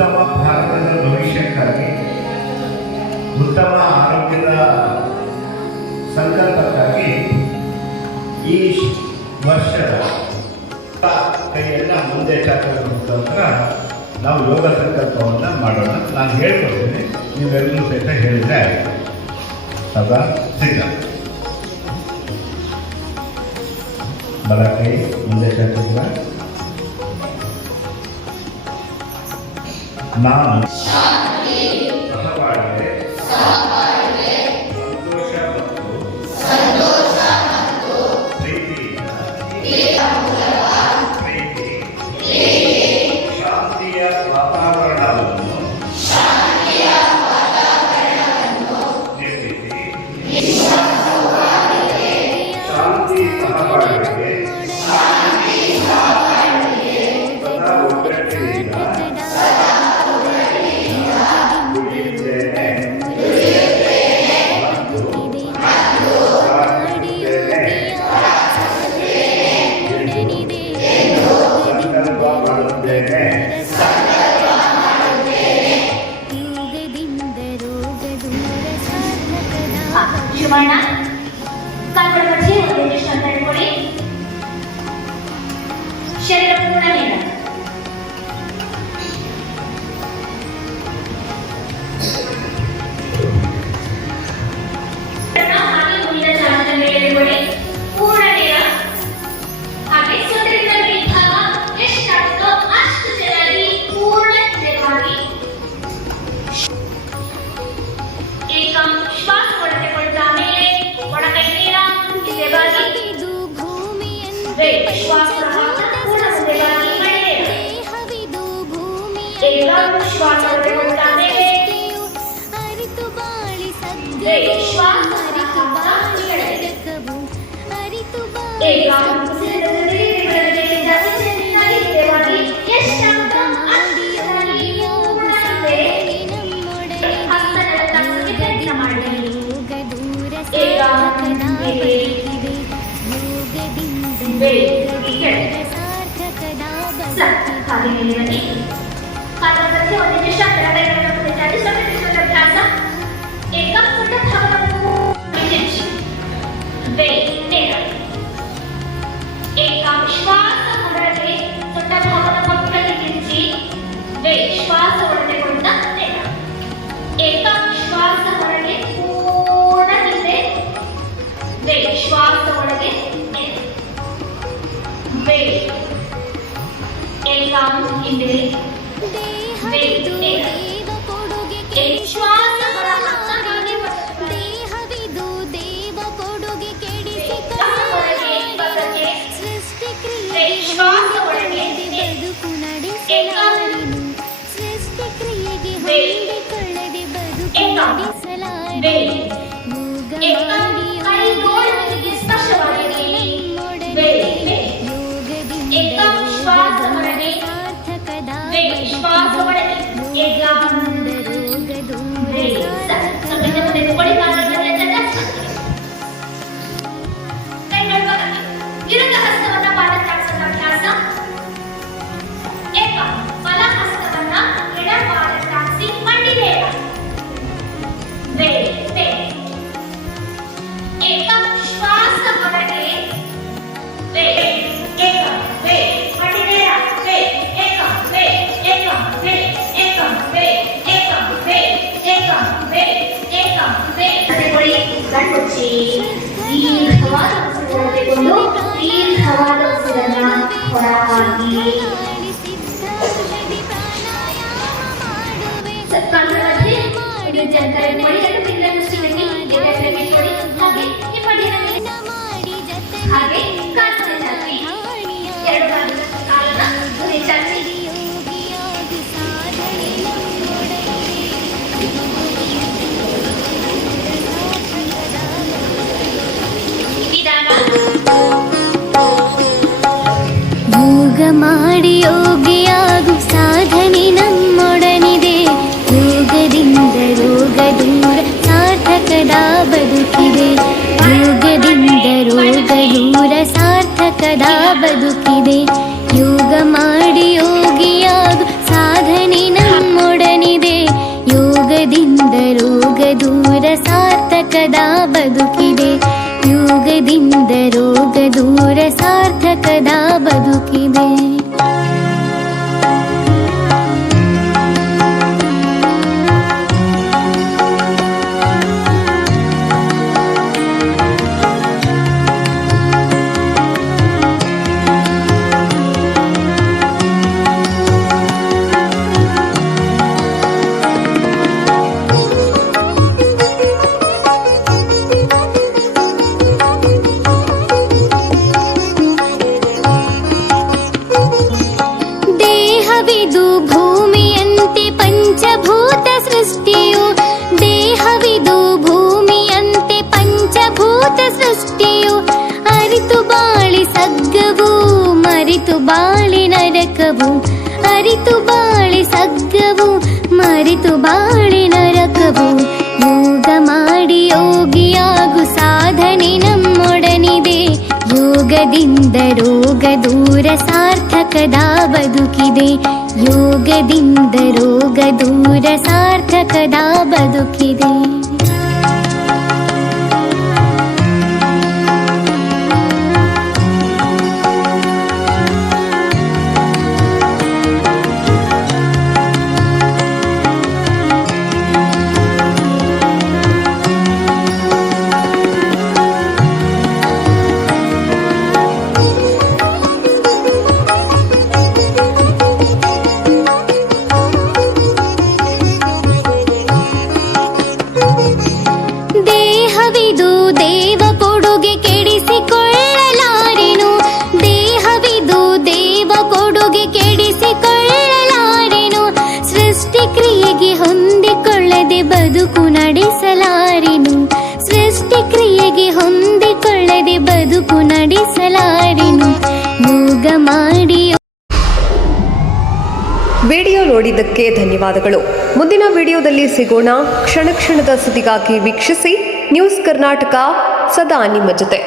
ಉತ್ತಮ ಭಾರತದ ಭವಿಷ್ಯಕ್ಕಾಗಿ, ಉತ್ತಮ ಆರೋಗ್ಯದ ಸಂಕಲ್ಪಕ್ಕಾಗಿ ಈ ವರ್ಷದ ಕೈಯೆಲ್ಲ ಮುಂದೆ ಚಾಚೋದ್ರ ಮುಖಾಂತರ ನಾವು ಯೋಗ ಸಂಕಲ್ಪವನ್ನು ಮಾಡೋಣ. ನಾನು ಹೇಳ್ಕೊಡ್ತೀನಿ, ನೀವೆಲ್ಲರೂ ಸಹಿತ ಹೇಳಿದ್ರೆ ಆಯಿತು. ಸದಾ ಸಿದ್ಧ. ಬಲ ಕೈ ಮುಂದೆ ಚಾಚಿದ್ರ. ನಾನು ಸಹಬಾಳ್ವೆ, ಸಂತೋಷ ಮತ್ತು ಪ್ರೀತಿಯಿಂದ ಶಾಂತಿಯ ವಾತಾವರಣವನ್ನು ನಿರ್ಮಿಸಿ ಶಾಂತಿ ಸಹಬಾಳ್ವೆಗೆ ಸದಾ ಒಗ್ಗಟ್ಟಿನಿಂದ ದುಡಿಯುತ್ತೇನೆ ಮತ್ತು ಸಂಕಲ್ಪ ಮಾಡುತ್ತೇನೆ. ಶಿವಣ್ಣ ಕಾಲ್ಗಳ ಮಧ್ಯೆ ಒಂದು ನಿಮಿಷ ತಡ್ಕೊಳ್ಳಿ. ಶರೀರ ಪೂರ್ಣ ನೀಡ. ಹಾಗೆ ಮುಂದಿನ ಜಾಗದಲ್ಲಿ ಎಳೆದುಕೊಳ್ಳಿ. ಪೂರ್ಣ ನೀಡ. ಹಾಗೆ ಸೊಂಟದ ವಿಭಾಗ ಎಷ್ಟಾಗುತ್ತೋ ಅಷ್ಟು ಚೆನ್ನಾಗಿ ಪೂರ್ಣ ನಿಧಾನವಾಗಿ ಏಕಂ ಶ್ವಾಸ ಹೊಡೆದುಕೊಳ್ತಾ ಮೇಲೆ ಒಳಗೈ ನೀರ ನಿಧಾನವಾಗಿ ಶ್ವಾಸ ಪೂರ್ಣ ನಿಧಾನವಾಗಿ ನಡೆಯಿರಿ. ಏಕಂ ಶ್ವಾಸ ಹೊಡೆದುಕೊಳ್ತಾ ಮೇಲೆ ಶ್ವಾಸ ಏಕಂ ಶ್ವಾಸ ಹೊರಗೆ ದೊಡ್ಡ ಭಾಗದ ಪಕ್ಕದಲ್ಲಿ ತಿರುಚಿ ಶ್ವಾಸ ಹೊರಗೆಕೊಂಡ ಏಕಂ ಶ್ವಾಸ ಹೊರಗೆ ಪೂರ್ಣ ಹಿಂದೆ ಶ್ವಾಸ ಒಳಗೆ ಏಕಂ ಹಿಂದೆ ಶ್ವಾಸ ಹೊರ ಶ್ವಾಸ ಒಳಗೆ ವಿರುದ್ಧ ಹಸ್ತವನ್ನ ಪಾದಕ್ಕಾಡಿಸೋದು ಅಭ್ಯಾಸ. ಏಕಂ ಬಲ ಹಸ್ತವನ್ನ ಎಡ ಪಾದಕ್ಕಾಡಿಸಿ ಮಂಡಿಬೇಡ. ಏಕಂ ಶ್ವಾಸ ಹೊರಗೆ ಏಕಂ ಮಂಡಿಬೇಡ. ಏಕಂ ಏಕಂ ಏಕಂ ಏಕಂ ಏಕಂ ಏಕಂ ತಡೆಕೊಳ್ಳಿ. ಕಣ್ಣುಚ್ಚಿ ದೀರ್ಘವಾದ ತೆಗೆದುಕೊಂಡು ದೀರ್ಘವಾದ ಉಸಿರನ್ನ ಹೊರಹಾಕಿ ಕಣ್ಣು ಮಧ್ಯೆ ಇದು ಜನರ ಮಡಿಯನ್ನು ತಿನ್ನಲು ಶಿವನಿ ಎದೆಗೆ ಕೊಡಿ. ಹಾಗೆ ನಿಮ್ಮ ಮಡಿಯನ್ನು ಹಾಗೆ ಕಾಲನ್ನು ಚಾಚಿ ಎರಡು ಭಾಗದ ಕಾಲನ್ನ ಮುಂದೆ ಚಾಚಿ ಯೋಗ ಮಾಡಿ ಯೋಗಿಯಾಗು ಸಾಧನೆ ನಮ್ಮೊಡನಿದೆ. ಯೋಗದಿಂದ ರೋಗ ದೂರ ಸಾರ್ಥಕದ ಬದುಕಿದೆ. ಯೋಗದಿಂದ ರೋಗ ದೂರ ಸಾರ್ಥಕದ ಬದುಕಿದೆ. ಯೋಗ ಮಾಡಿ ಯೋಗಿಯಾಗು ಸಾಧನೆ ನಮ್ಮ ಬದುಕಿದೆ ಯೋಗದಿಂದ ರೋಗ ದೂರ ಸಾರ್ಥಕದ ಬದುಕಿದೆ. ದೇಹವಿದು ಭೂಮಿಯಂತೆ ಪಂಚಭೂತ ಸೃಷ್ಟಿಯು ದೇಹವಿದು ಭೂಮಿಯಂತೆ ಪಂಚಭೂತ ಸೃಷ್ಟಿಯು ಅರಿತು ಬಾಳಿ ಸಗ್ಗವು ಮರಿತು ಬಾಳಿ ನರಕವು ಅರಿತು ಬಾಳಿ ಸಗ್ಗವು ಮರಿತು ಬಾಳಿ ನರಕವು ಯೋಗ ಮಾಡಿ ಯೋಗಿಯಾಗು ಸಾಧನೆ ನಮ್ಮೊಡನಿದೆ ಯೋಗದಿಂದ ರೋಗ ದೂರ ಸಾರ್ಥಕದ ಬದುಕಿದೆ ಯೋಗದಿಂದ ರೋಗ ದೂರ ಸಾರ್ಥಕದ ಬದುಕಿದೆ. ದೇಹವಿದು ದೇವ ಕೊಡುಗೆ ಕೆಡಿಸಿಕೊಳ್ಳಲಾರೆನು ದೇಹವಿದು ದೇವ ಕೊಡುಗೆ ಕೆಡಿಸಿಕೊಳ್ಳಲಾರೆನು ಸೃಷ್ಟಿ ಕ್ರಿಯೆಗೆ ಹೊಂದಿಕೊಳ್ಳದೆ ಬದುಕು ನಡೆಸಲಾರೆನು ಸೃಷ್ಟಿ ಕ್ರಿಯೆಗೆ ಹೊಂದಿಕೊಳ್ಳದೆ ಬದುಕು ನಡೆಸಲಾರೆನು ಯೋಗ ಮಾಡಿ. ವಿಡಿಯೋ ನೋಡಿದ್ದಕ್ಕೆ ಧನ್ಯವಾದಗಳು. ಮುಂದಿನ ವಿಡಿಯೋದಲ್ಲಿ ಸಿಗೋಣ. ಕ್ಷಣ ಕ್ಷಣದ ಸುದ್ದಿಗಾಗಿ ವೀಕ್ಷಿಸಿ ನ್ಯೂಸ್ ಕರ್ನಾಟಕ, ಸದಾ ನಿಮ್ಮ ಜೊತೆ.